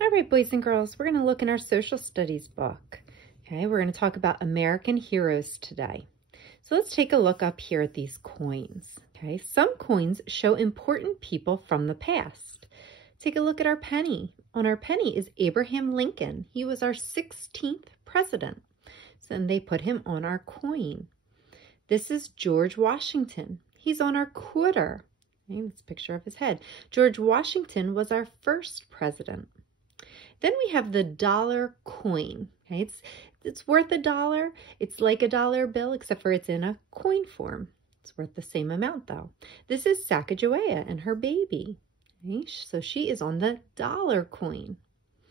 All right, boys and girls, we're going to look in our social studies book. Okay, we're going to talk about American heroes today. So let's take a look up here at these coins. Okay, some coins show important people from the past. Take a look at our penny. On our penny is Abraham Lincoln. He was our 16th president. So then they put him on our coin. This is George Washington. He's on our quarter. Okay, that's a picture of his head. George Washington was our first president. Then we have the dollar coin. Okay, it's worth $1. It's like a dollar bill, except for it's in a coin form. It's worth the same amount, though. This is Sacagawea and her baby. Okay, so she is on the dollar coin.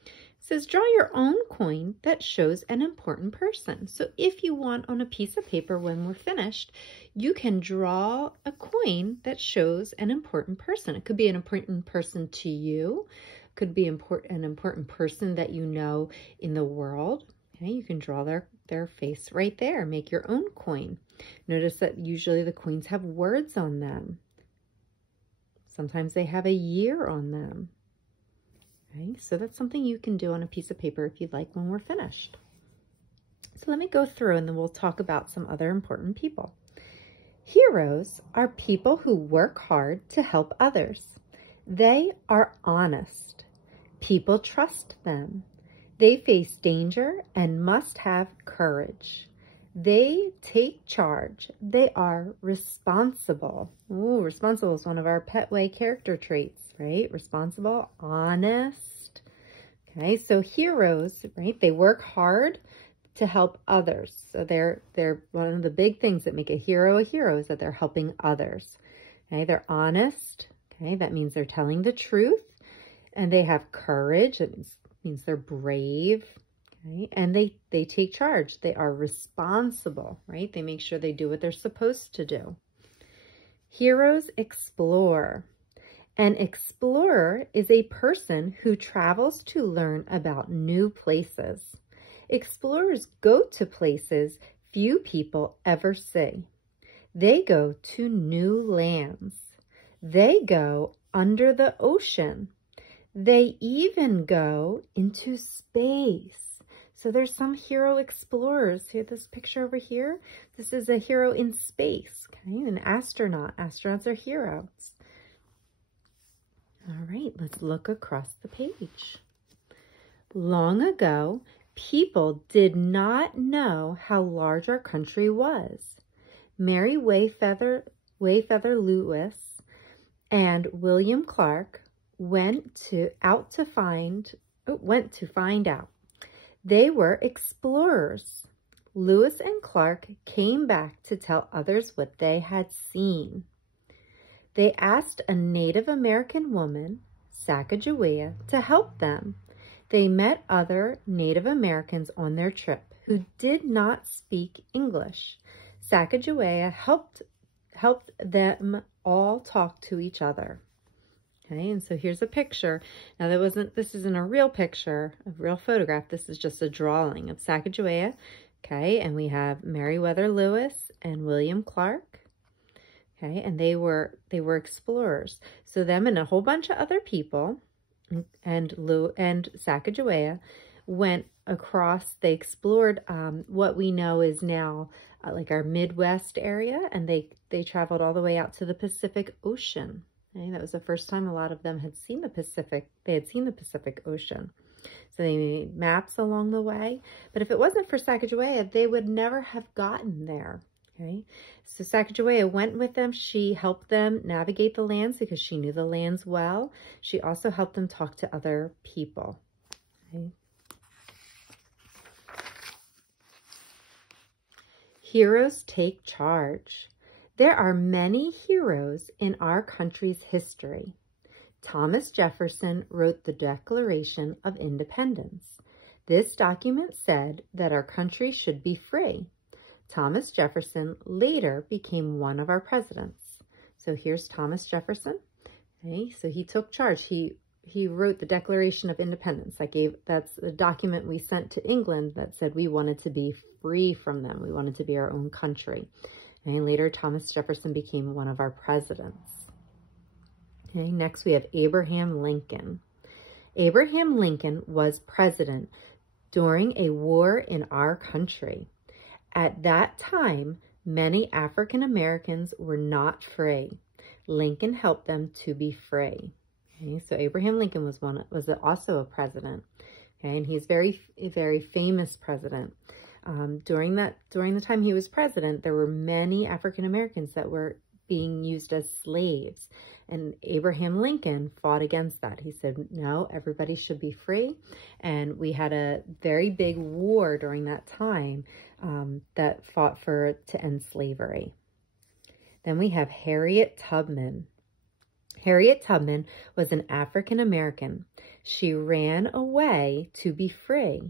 It says, draw your own coin that shows an important person. So if you want on a piece of paper when we're finished, you can draw a coin that shows an important person. It could be an important person to you. Could be an important person that you know in the world. Okay, you can draw their face right there. Make your own coin. Notice that usually the coins have words on them. Sometimes they have a year on them. Okay, so that's something you can do on a piece of paper if you'd like when we're finished. So let me go through and then we'll talk about some other important people. Heroes are people who work hard to help others. They are honest. People trust them. They face danger and must have courage. They take charge. They are responsible. Ooh, responsible is one of our Petway character traits, right? Responsible, honest. Okay, so heroes, right? They work hard to help others. So they're one of the big things that make a hero is that they're helping others. Okay, they're honest. Okay, that means they're telling the truth, and they have courage. It means they're brave. Okay, and they take charge. They are responsible, right? They make sure they do what they're supposed to do. Heroes explore. An explorer is a person who travels to learn about new places. Explorers go to places few people ever see. They go to new lands. They go under the ocean. They even go into space. So there's some hero explorers. See this picture over here? This is a hero in space, okay? An astronaut. Astronauts are heroes. All right, let's look across the page. Long ago, people did not know how large our country was. Meriwether Lewis and William Clark went to find out. They were explorers. Lewis and Clark came back to tell others what they had seen. They asked a Native American woman, Sacagawea, to help them. They met other Native Americans on their trip who did not speak English. Sacagawea helped them all talk to each other. Okay, and so here's a picture. Now this isn't a real picture, a real photograph. This is just a drawing of Sacagawea. Okay, and we have Meriwether Lewis and William Clark. Okay, and they were explorers. So them and a whole bunch of other people and Sacagawea went across. They explored what we know is now like our Midwest area, and they traveled all the way out to the Pacific Ocean. Okay, that was the first time a lot of them had seen the Pacific. They had seen the Pacific Ocean. So they made maps along the way. But if it wasn't for Sacagawea, they would never have gotten there. Okay, so Sacagawea went with them. She helped them navigate the lands because she knew the lands well. She also helped them talk to other people. Okay. Heroes take charge. There are many heroes in our country's history. Thomas Jefferson wrote the Declaration of Independence. This document said that our country should be free. Thomas Jefferson later became one of our presidents. So here's Thomas Jefferson. Okay, so he took charge. He wrote the Declaration of Independence. That's a document we sent to England that said we wanted to be free from them. We wanted to be our own country. And later, Thomas Jefferson became one of our presidents. Okay, next we have Abraham Lincoln. Abraham Lincoln was president during a war in our country. At that time, many African Americans were not free. Lincoln helped them to be free. Okay, so Abraham Lincoln was also a president. Okay, and he's a very famous president. During the time he was president, there were many African Americans that were being used as slaves. And Abraham Lincoln fought against that. He said, no, everybody should be free. And we had a very big war during that time that fought to end slavery. Then we have Harriet Tubman. Harriet Tubman was an African American. She ran away to be free.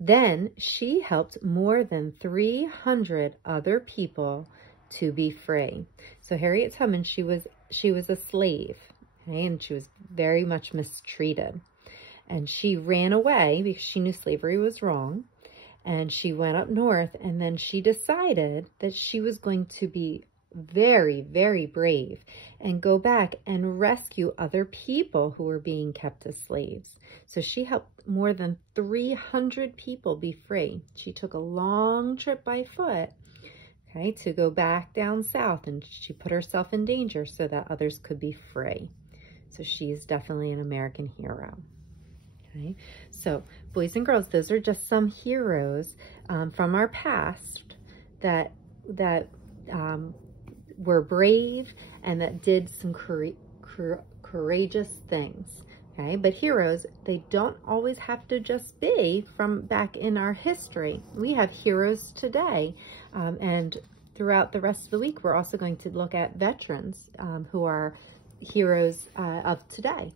Then she helped more than 300 other people to be free. So Harriet Tubman, she was a slave, okay, and she was very much mistreated. And she ran away because she knew slavery was wrong. And she went up north, and then she decided that she was going to be very, very brave and go back and rescue other people who were being kept as slaves. So she helped more than 300 people be free. She took a long trip by foot, okay, to go back down south, and she put herself in danger so that others could be free. So she's definitely an American hero. Okay, so boys and girls, those are just some heroes from our past that were brave and that did some courageous things. Okay, but heroes, they don't always have to just be from back in our history. We have heroes today, and throughout the rest of the week, we're also going to look at veterans who are heroes of today.